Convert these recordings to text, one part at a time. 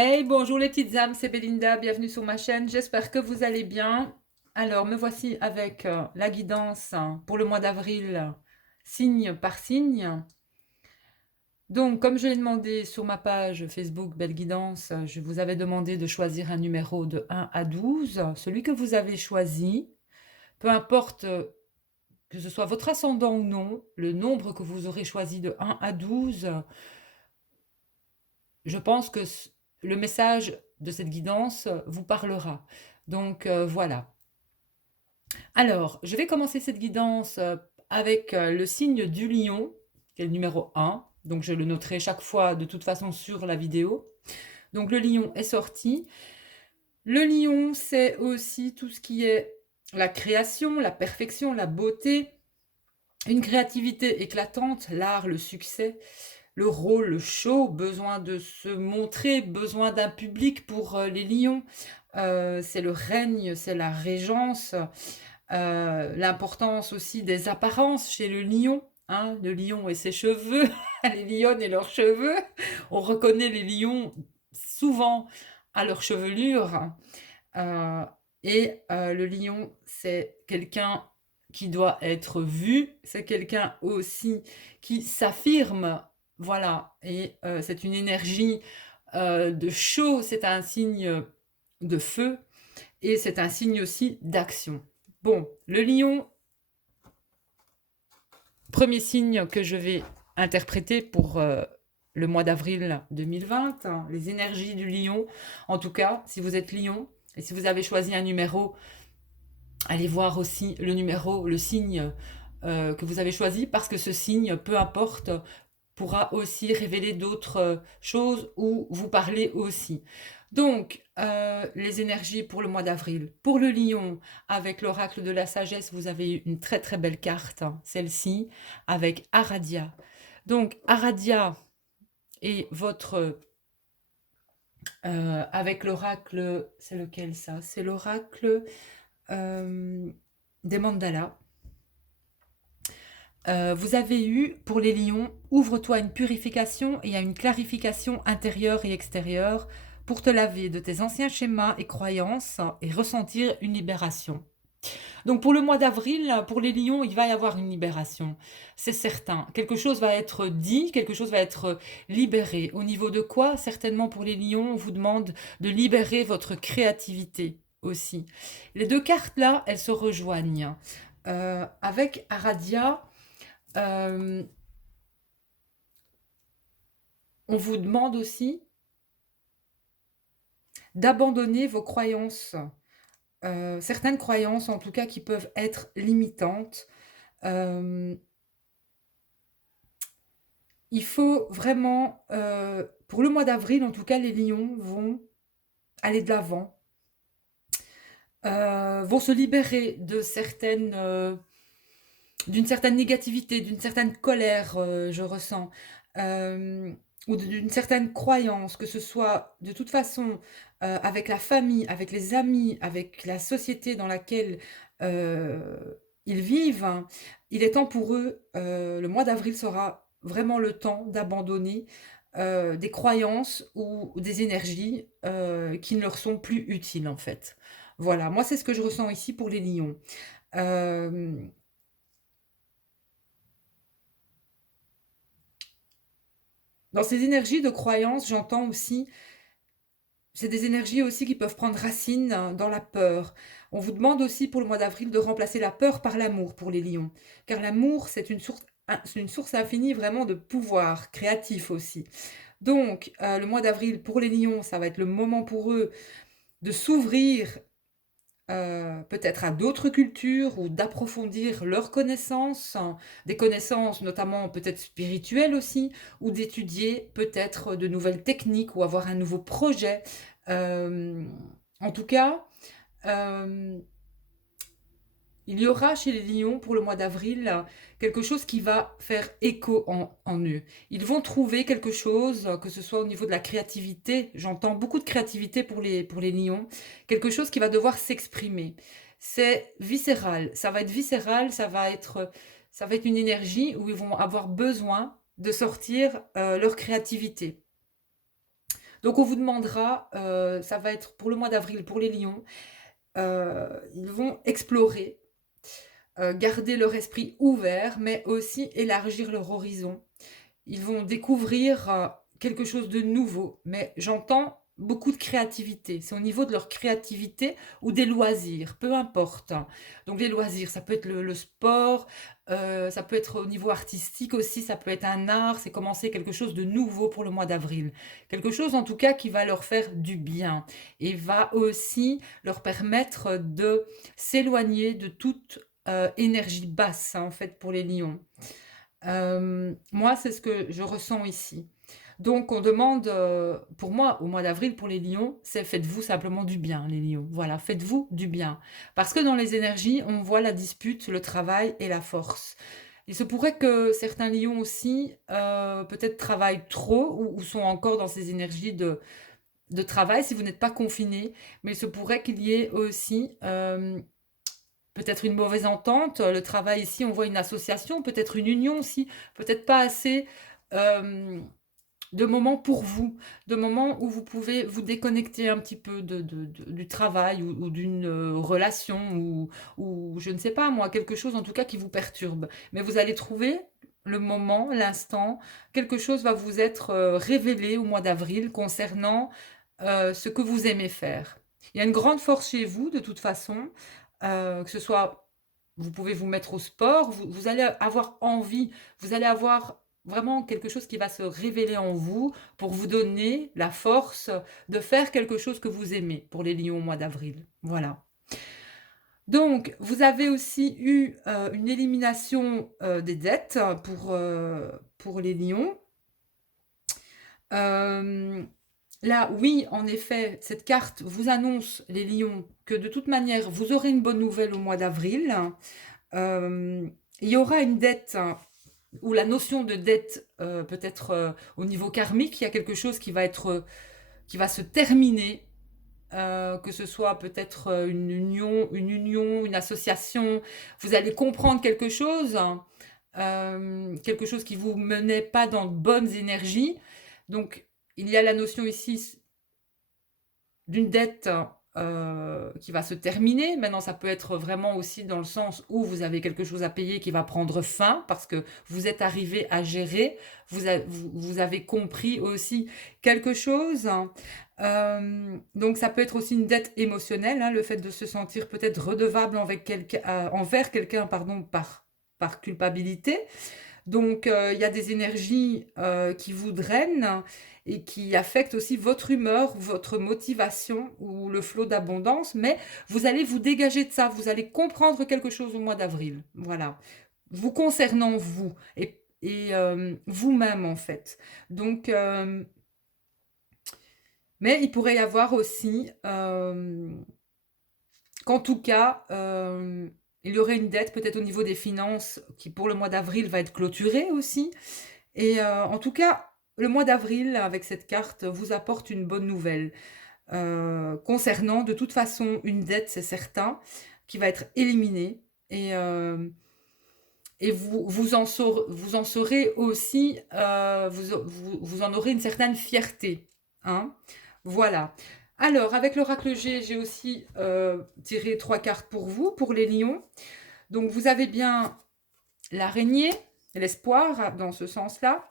Hey, bonjour les petites âmes, c'est Belinda, bienvenue sur ma chaîne, j'espère que vous allez bien. Alors, me voici avec la guidance pour le mois d'avril, signe par signe. Donc, comme je l'ai demandé sur ma page Facebook Belle Guidance, je vous avais demandé de choisir un numéro de 1 à 12. Celui que vous avez choisi, peu importe que ce soit votre ascendant ou non, le nombre que vous aurez choisi de 1 à 12, je pense que le message de cette guidance vous parlera. Donc voilà. Alors, je vais commencer cette guidance avec le signe du lion, qui est le numéro 1. Donc je le noterai chaque fois de toute façon sur la vidéo. Donc le lion est sorti. Le lion, c'est aussi tout ce qui est la création, la perfection, la beauté, une créativité éclatante, l'art, le succès, le rôle, le show, besoin de se montrer, besoin d'un public pour les lions. C'est le règne, c'est la régence, l'importance aussi des apparences chez le lion. Hein, le lion et ses cheveux, les lionnes et leurs cheveux. On reconnaît les lions souvent à leur chevelure. Euh, le lion, c'est quelqu'un qui doit être vu, c'est quelqu'un aussi qui s'affirme, voilà, et c'est une énergie de chaud, c'est un signe de feu, et c'est un signe aussi d'action. Bon, le lion, premier signe que je vais interpréter pour le mois d'avril 2020, hein, les énergies du lion, en tout cas, si vous êtes lion, et si vous avez choisi un numéro, allez voir aussi le numéro, le signe que vous avez choisi, parce que ce signe, peu importe, pourra aussi révéler d'autres choses ou vous parler aussi. Donc, les énergies pour le mois d'avril. Pour le lion, avec l'oracle de la sagesse, vous avez une très très belle carte, hein, celle-ci, avec Aradia. Donc, Aradia est votre... avec l'oracle, c'est lequel ça? C'est l'oracle des mandalas. Vous avez eu, pour les lions, ouvre-toi à une purification et à une clarification intérieure et extérieure pour te laver de tes anciens schémas et croyances et ressentir une libération. Donc pour le mois d'avril, pour les lions, il va y avoir une libération, c'est certain. Quelque chose va être dit, quelque chose va être libéré. Au niveau de quoi? Certainement pour les lions, on vous demande de libérer votre créativité aussi. Les deux cartes-là, elles se rejoignent. Avec Aradia, euh, on vous demande aussi d'abandonner vos croyances, certaines croyances en tout cas qui peuvent être limitantes. Euh, il faut vraiment, pour le mois d'avril en tout cas, les lions vont aller de l'avant, vont se libérer de d'une certaine négativité, d'une certaine colère, je ressens, euh, ou d'une certaine croyance, que ce soit de toute façon avec la famille, avec les amis, avec la société dans laquelle euh, ils vivent. Hein. Il est temps pour eux, le mois d'avril sera vraiment le temps d'abandonner des croyances ou des énergies qui ne leur sont plus utiles en fait. Voilà, moi c'est ce que je ressens ici pour les lions. Euh, Dans ces énergies de croyance, j'entends aussi, c'est des énergies aussi qui peuvent prendre racine dans la peur. On vous demande aussi pour le mois d'avril de remplacer la peur par l'amour pour les lions. Car l'amour, c'est une source infinie vraiment de pouvoir créatif aussi. Donc, le mois d'avril pour les lions, ça va être le moment pour eux de s'ouvrir peut-être à d'autres cultures ou d'approfondir leurs connaissances, hein, des connaissances notamment peut-être spirituelles aussi, ou d'étudier peut-être de nouvelles techniques ou avoir un nouveau projet. Euh, en tout cas, euh, il y aura chez les lions pour le mois d'avril quelque chose qui va faire écho en eux. Ils vont trouver quelque chose, que ce soit au niveau de la créativité, j'entends beaucoup de créativité pour les lions, quelque chose qui va devoir s'exprimer. C'est viscéral, ça va être viscéral, ça va être une énergie où ils vont avoir besoin de sortir leur créativité. Donc on vous demandera, ça va être pour le mois d'avril pour les lions, ils vont explorer, garder leur esprit ouvert, mais aussi élargir leur horizon. Ils vont découvrir quelque chose de nouveau, mais j'entends beaucoup de créativité. C'est au niveau de leur créativité ou des loisirs, peu importe. Donc les loisirs, ça peut être le sport, ça peut être au niveau artistique aussi, ça peut être un art, c'est commencer quelque chose de nouveau pour le mois d'avril. Quelque chose en tout cas qui va leur faire du bien et va aussi leur permettre de s'éloigner de toute énergie basse, hein, en fait, pour les lions. Moi, c'est ce que je ressens ici. Donc on demande, pour moi, au mois d'avril, pour les lions, c'est faites-vous simplement du bien, les lions. Voilà, faites-vous du bien. Parce que dans les énergies, on voit la dispute, le travail et la force. Il se pourrait que certains lions aussi, peut-être travaillent trop ou sont encore dans ces énergies de travail si vous n'êtes pas confiné. Mais il se pourrait qu'il y ait aussi peut-être une mauvaise entente. Le travail ici, on voit une association, peut-être une union aussi, peut-être pas assez euh, de moments pour vous, de moments où vous pouvez vous déconnecter un petit peu du travail ou d'une relation ou je ne sais pas moi, quelque chose en tout cas qui vous perturbe. Mais vous allez trouver le moment, l'instant, quelque chose va vous être révélé au mois d'avril concernant ce que vous aimez faire. Il y a une grande force chez vous de toute façon, que ce soit, vous pouvez vous mettre au sport, vous allez avoir envie, vous allez avoir vraiment quelque chose qui va se révéler en vous pour vous donner la force de faire quelque chose que vous aimez pour les lions au mois d'avril. Voilà. Donc, vous avez aussi eu une élimination des dettes pour les lions. Euh, Là, oui, en effet, cette carte vous annonce, les lions, que de toute manière, vous aurez une bonne nouvelle au mois d'avril. Euh, il y aura une dette, hein, ou la notion de dette, peut-être au niveau karmique, il y a quelque chose qui va qui va se terminer, que ce soit peut-être une association. Vous allez comprendre quelque chose qui vous menait pas dans de bonnes énergies. Donc, il y a la notion ici d'une dette qui va se terminer. Maintenant, ça peut être vraiment aussi dans le sens où vous avez quelque chose à payer qui va prendre fin parce que vous êtes arrivé à gérer, vous avez compris aussi quelque chose. Donc ça peut être aussi une dette émotionnelle, hein, le fait de se sentir peut-être redevable envers quelqu'un pardon, par culpabilité. Donc, il y a des énergies qui vous drainent et qui affectent aussi votre humeur, votre motivation ou le flot d'abondance, mais vous allez vous dégager de ça, vous allez comprendre quelque chose au mois d'avril. Voilà. Vous concernant vous et vous-même en fait. Donc, mais il pourrait y avoir aussi qu'en tout cas, il y aurait une dette peut-être au niveau des finances qui pour le mois d'avril va être clôturée aussi. Et en tout cas, le mois d'avril, avec cette carte, vous apporte une bonne nouvelle. Concernant de toute façon une dette, c'est certain, qui va être éliminée. Et vous en saurez aussi, vous en aurez une certaine fierté. Hein. Voilà. Alors, avec l'oracle G, j'ai aussi tiré trois cartes pour vous, pour les lions. Donc, vous avez bien l'araignée, l'espoir dans ce sens-là,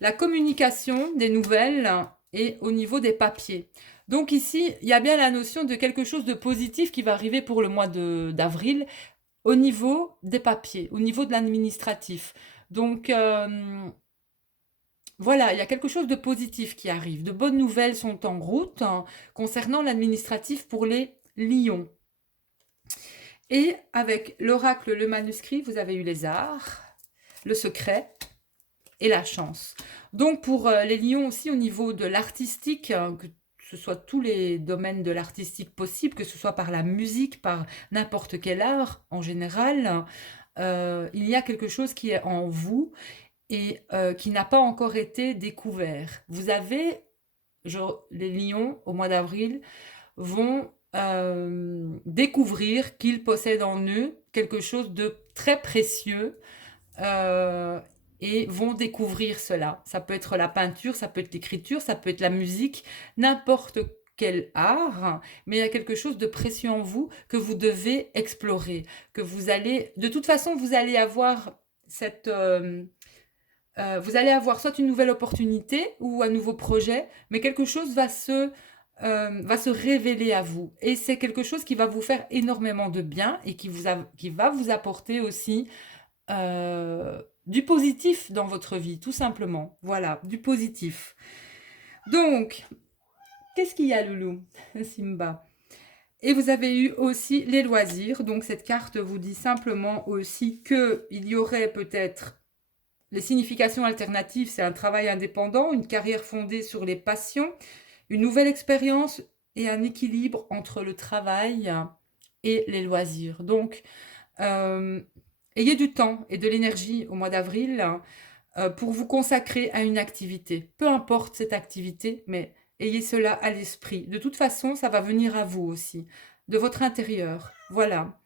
la communication des nouvelles et au niveau des papiers. Donc ici, il y a bien la notion de quelque chose de positif qui va arriver pour le mois d'avril au niveau des papiers, au niveau de l'administratif. Donc voilà, il y a quelque chose de positif qui arrive. De bonnes nouvelles sont en route hein, concernant l'administratif pour les lions. Et avec l'oracle, le manuscrit, vous avez eu les arts, le secret et la chance. Donc pour les lions aussi au niveau de l'artistique, que ce soit tous les domaines de l'artistique possible, que ce soit par la musique, par n'importe quel art en général, il y a quelque chose qui est en vous et qui n'a pas encore été découvert. Vous avez, genre, les lions au mois d'avril vont découvrir qu'ils possèdent en eux quelque chose de très précieux, et vont découvrir cela. Ça peut être la peinture, ça peut être l'écriture, ça peut être la musique, n'importe quel art, mais il y a quelque chose de précieux en vous que vous devez explorer, que vous allez, de toute façon, vous allez avoir vous allez avoir soit une nouvelle opportunité ou un nouveau projet, mais quelque chose va se révéler à vous. Et c'est quelque chose qui va vous faire énormément de bien et qui va vous apporter aussi du positif dans votre vie, tout simplement. Voilà, du positif. Donc, qu'est-ce qu'il y a, Loulou? Simba. Et vous avez eu aussi les loisirs. Donc, cette carte vous dit simplement aussi qu'il y aurait peut-être les significations alternatives, c'est un travail indépendant, une carrière fondée sur les passions, une nouvelle expérience et un équilibre entre le travail et les loisirs. Donc, euh, ayez du temps et de l'énergie au mois d'avril pour vous consacrer à une activité. Peu importe cette activité, mais ayez cela à l'esprit. De toute façon, ça va venir à vous aussi, de votre intérieur. Voilà.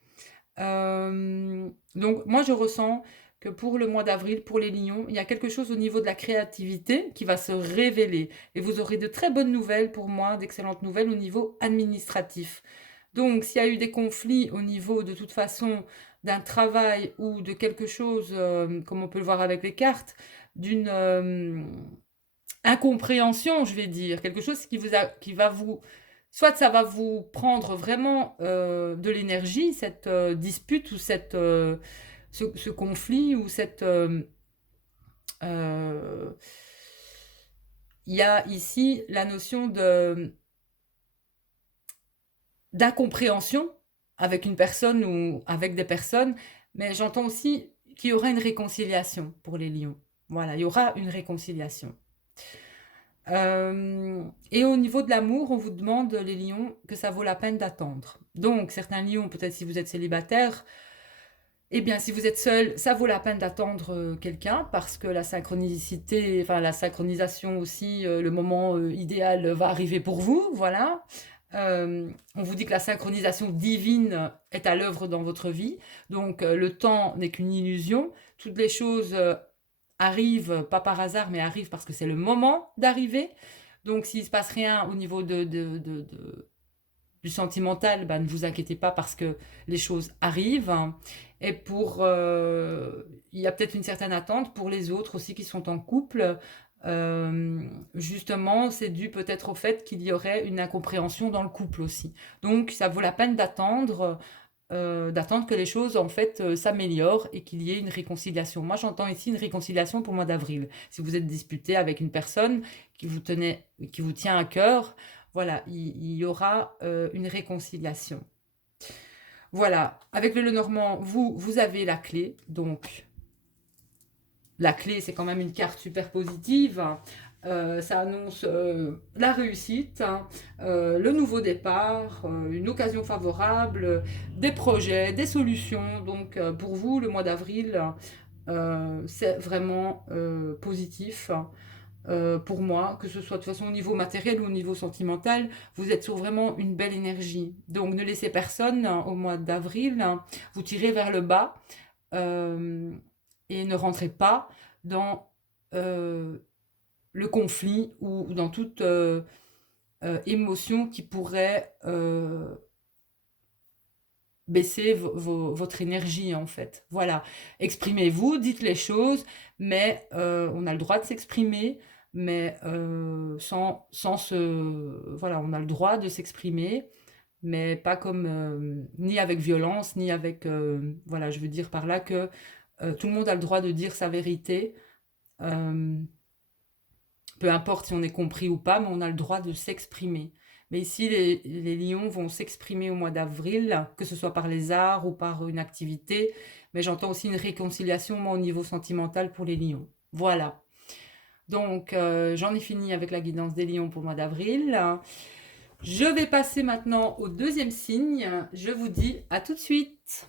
Donc, moi, je ressens que pour le mois d'avril, pour les lions, il y a quelque chose au niveau de la créativité qui va se révéler. Et vous aurez de très bonnes nouvelles pour moi, d'excellentes nouvelles au niveau administratif. Donc, s'il y a eu des conflits au niveau, de toute façon, d'un travail ou de quelque chose, comme on peut le voir avec les cartes, d'une incompréhension, je vais dire, quelque chose qui va vous... Soit ça va vous prendre vraiment de l'énergie, cette dispute ou ce conflit ou euh, il y a ici la notion d'incompréhension avec une personne ou avec des personnes, mais j'entends aussi qu'il y aura une réconciliation pour les lions. Voilà, il y aura une réconciliation. Et au niveau de l'amour, on vous demande, les lions, que ça vaut la peine d'attendre. Donc, certains lions, peut-être si vous êtes célibataire, eh bien, si vous êtes seul, ça vaut la peine d'attendre quelqu'un parce que la synchronicité, enfin la synchronisation aussi, le moment idéal va arriver pour vous, voilà. On vous dit que la synchronisation divine est à l'œuvre dans votre vie, donc le temps n'est qu'une illusion. Toutes les choses arrivent pas par hasard, mais arrivent parce que c'est le moment d'arriver. Donc, s'il ne se passe rien au niveau du sentimental, bah, ne vous inquiétez pas parce que les choses arrivent. Et il y a peut-être une certaine attente pour les autres aussi qui sont en couple. Justement, c'est dû peut-être au fait qu'il y aurait une incompréhension dans le couple aussi. Donc, ça vaut la peine d'attendre que les choses en fait s'améliorent et qu'il y ait une réconciliation. Moi, j'entends ici une réconciliation pour le mois d'avril. Si vous êtes disputé avec une personne qui vous tient à cœur, voilà, il y aura une réconciliation. Voilà, avec le Lenormand, vous avez la clé. Donc, la clé, c'est quand même une carte super positive. Ça annonce la réussite, hein, le nouveau départ, une occasion favorable, des projets, des solutions. Donc, pour vous, le mois d'avril, c'est vraiment positif. Pour moi, que ce soit de toute façon au niveau matériel ou au niveau sentimental, vous êtes sur vraiment une belle énergie. Donc ne laissez personne au mois d'avril vous tirer vers le bas euh, et ne rentrez pas dans euh, le conflit ou dans toute émotion qui pourrait baisser votre énergie en fait. Voilà, exprimez-vous, dites les choses, mais on a le droit de s'exprimer, mais sans se... Voilà, on a le droit de s'exprimer, mais pas comme... ni avec violence, ni avec... voilà, je veux dire par là que tout le monde a le droit de dire sa vérité. euh, Peu importe si on est compris ou pas, mais on a le droit de s'exprimer. Mais ici, les lions vont s'exprimer au mois d'avril, que ce soit par les arts ou par une activité. Mais j'entends aussi une réconciliation, moi, au niveau sentimental pour les lions. Voilà. Donc, j'en ai fini avec la guidance des lions pour le mois d'avril. Je vais passer maintenant au deuxième signe. Je vous dis à tout de suite.